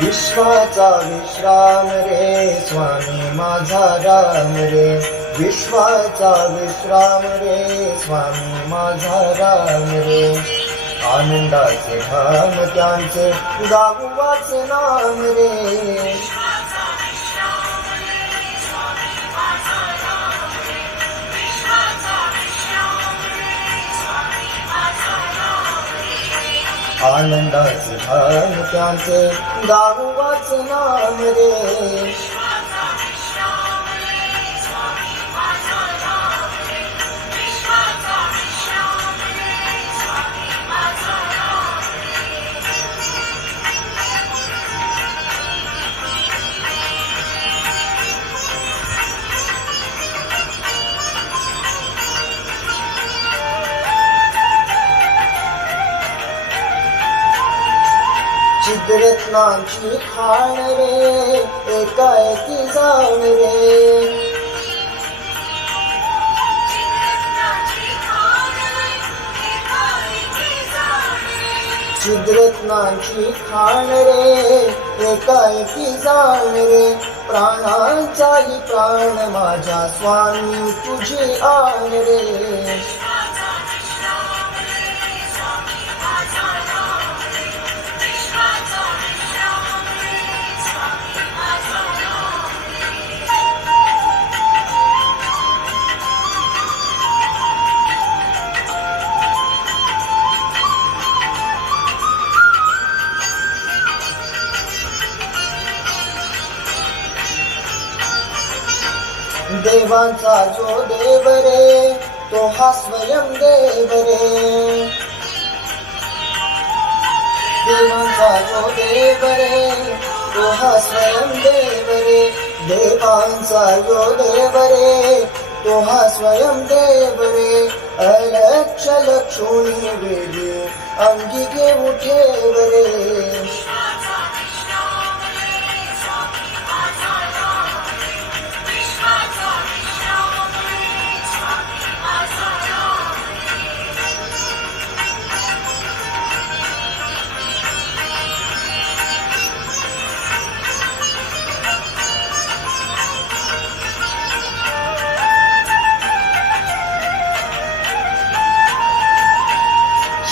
विश्वाचा विश्राम रे स्वामी माझा राम रे, विश्वाचा विश्राम रे स्वामी माझा राम रे. आनंदाचे धाम त्यांचे गावाच नाम रे. आनंदाचे धाम त्यांचे गावाच नाम रे. चिद्रत्नांची खाण रे एकाएकी जाण रे. चिद्रत्नांची खाण रे एकाएकी जाण रे. प्राणांचाही प्राण माझ्या स्वामी तुझी आण रे. देवांचा जो देव रे तो हा स्वयं देव रे. देवांचा जो देव रे तो हा स्वयं देव रे. देवांचा जो देव रे तो हा स्वयं देव रे. अलक्ष लक्षुणी वेदी अंगी घेऊ ठेव रे.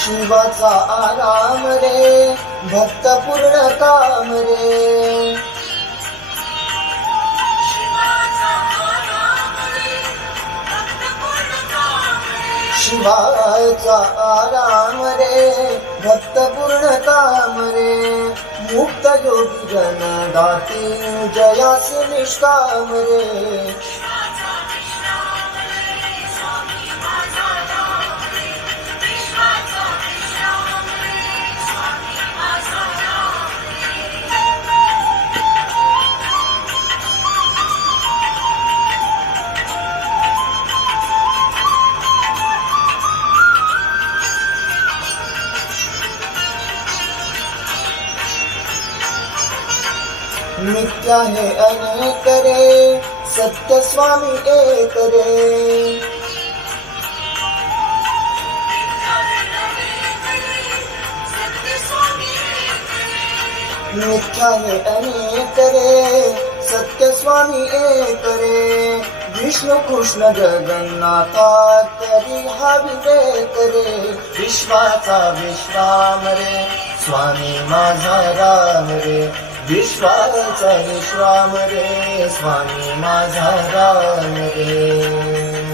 शिवाचा आराम रे भक्त पूर्ण काम रे. शिवाचा आराम रे भक्त पूर्ण काम रे. मुक्त योगी जन गाती जयास निष्काम रे. नित्य है अनेक रे सत्य स्वामी एक रे. नित्य है अनेक रे सत्य स्वामी एक रे. विष्णु कृष्ण जगन्नाथा तरी हा विवेक रे. विश्वाचा विश्राम रे स्वामी माझा राम रे. विश्वाचा विश्राम रे स्वामी माझा राम रे.